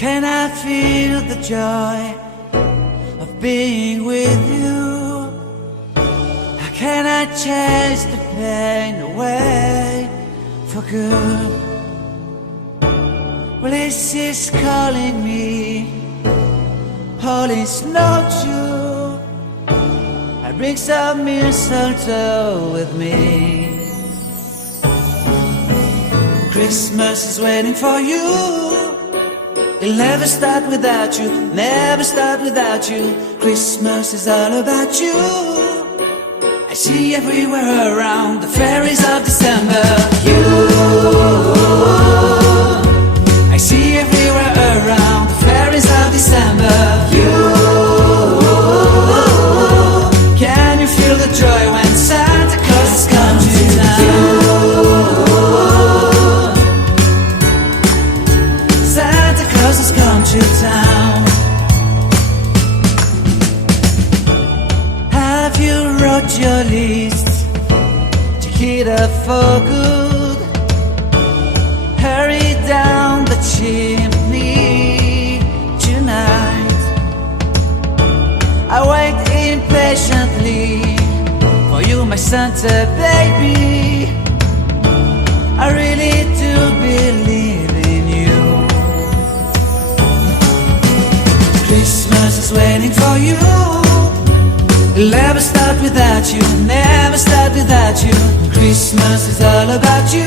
can I feel the joy of being with you? How can I chase the pain away for good? Well, this is calling me, all is not true. I bring some mistletoe with me. Christmas is waiting for you. It'll never start without you, never start without you. Christmas is all about you. I see everywhere around the fairies of December. You, I see everywhere around the fairies of December. You, can you feel the joy when Santa Claus has come to town? Santa Claus has come to town. Have you wrote your list to hit up for good? Hurry down the chimney tonight. I wait impatiently for you, my Santa baby. I really do believe in you. Christmas is waiting for you. It'll never start without you, never start without you. Christmas is all about you.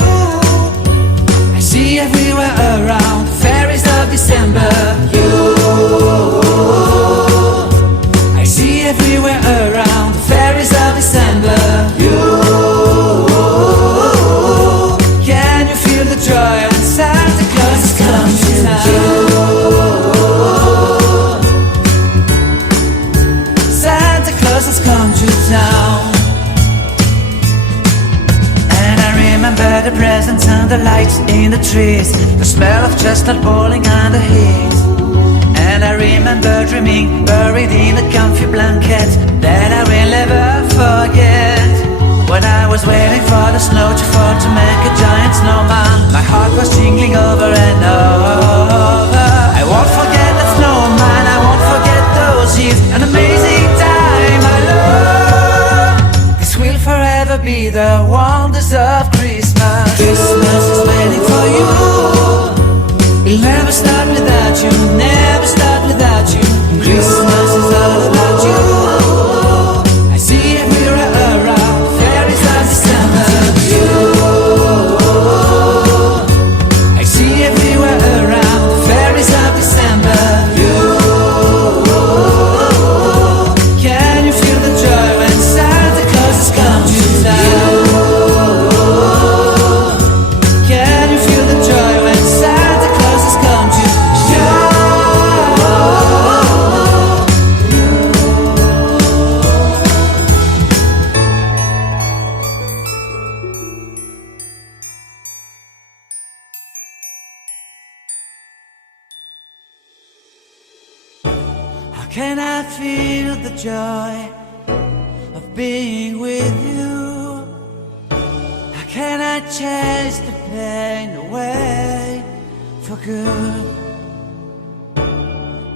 I see everywhere around the fairies of December. You, I see everywhere around the fairies of December. You, can you feel the joy when Santa Claus has come to town? Santa Claus has come to town. And I remember the presents and the lights in the trees, the smell of chestnut boiling on the heat. And I remember dreaming, buried in a comfy blanket that I will never forget. When I was waiting for the snow to fall to make a giant snowman, my heart was jingling over and over. I won't forget that snowman, I won't forget those years, an amazing time I love. This will forever be the wonders of Christmas. Christmas is waiting for you. It'll never start without you, never start without you. Christmas is all about you. I see everywhere around fairies of December. You, I see everywhere around fairies of December. You, can you feel the joy when Santa Claus has come to town? Can you feel the joy when Santa Claus has come to town? How can I feel the joy of being with you? How can I chase the pain away for good?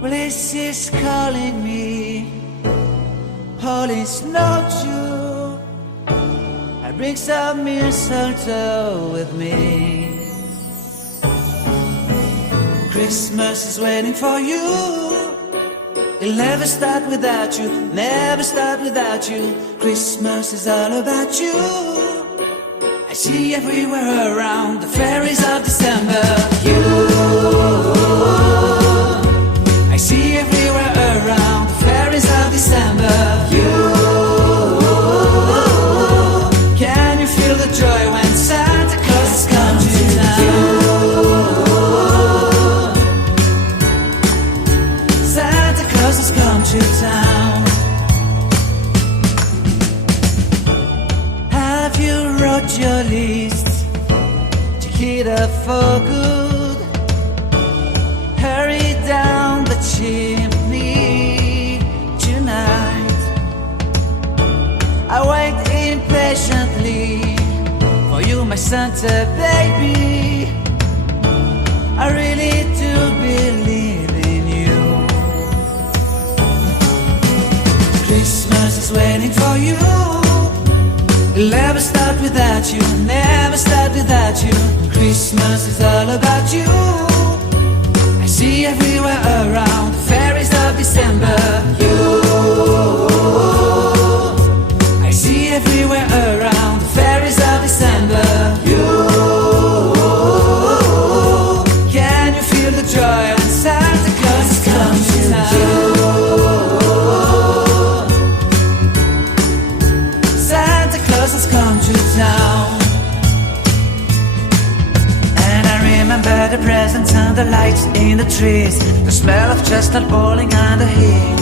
Well, this is calling me, all is not true. I bring some mistletoe with me. Christmas is waiting for you. It'll never start without you, never start without you. Christmas is all about you. I see everywhere around the fairies of December. You, I see everywhere around the fairies of December. You, can you feel the joy when Santa Claus has come to town? Santa Claus has come to town. Have you wrote your list to hit up for good? Hurry down the chimney tonight. I wait impatiently for you, my Santa baby. I really do believe is waiting for you. It'll never start without you, never start without you. Christmas is all about you. I see everywhere around the fairies of December. You, I see everywhere around the fairies of December. You, can you feel the joy when Santa Claus is coming to town? Santa Claus has come to town. And I remember the presents and the lights in the trees, the smell of chestnut boiling on the heat.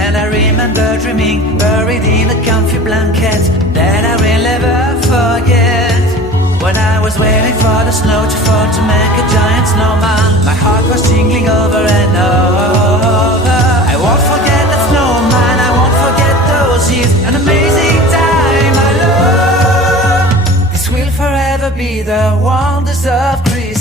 And I remember dreaming, buried in a comfy blanket, that I will never forget. When I was waiting for the snow to fall to make a giant snowman, my heart was jingling over and over. I won't forget that snowman, I won't forget those years, an amazing time I love. This will forever be the wonders of Christmas.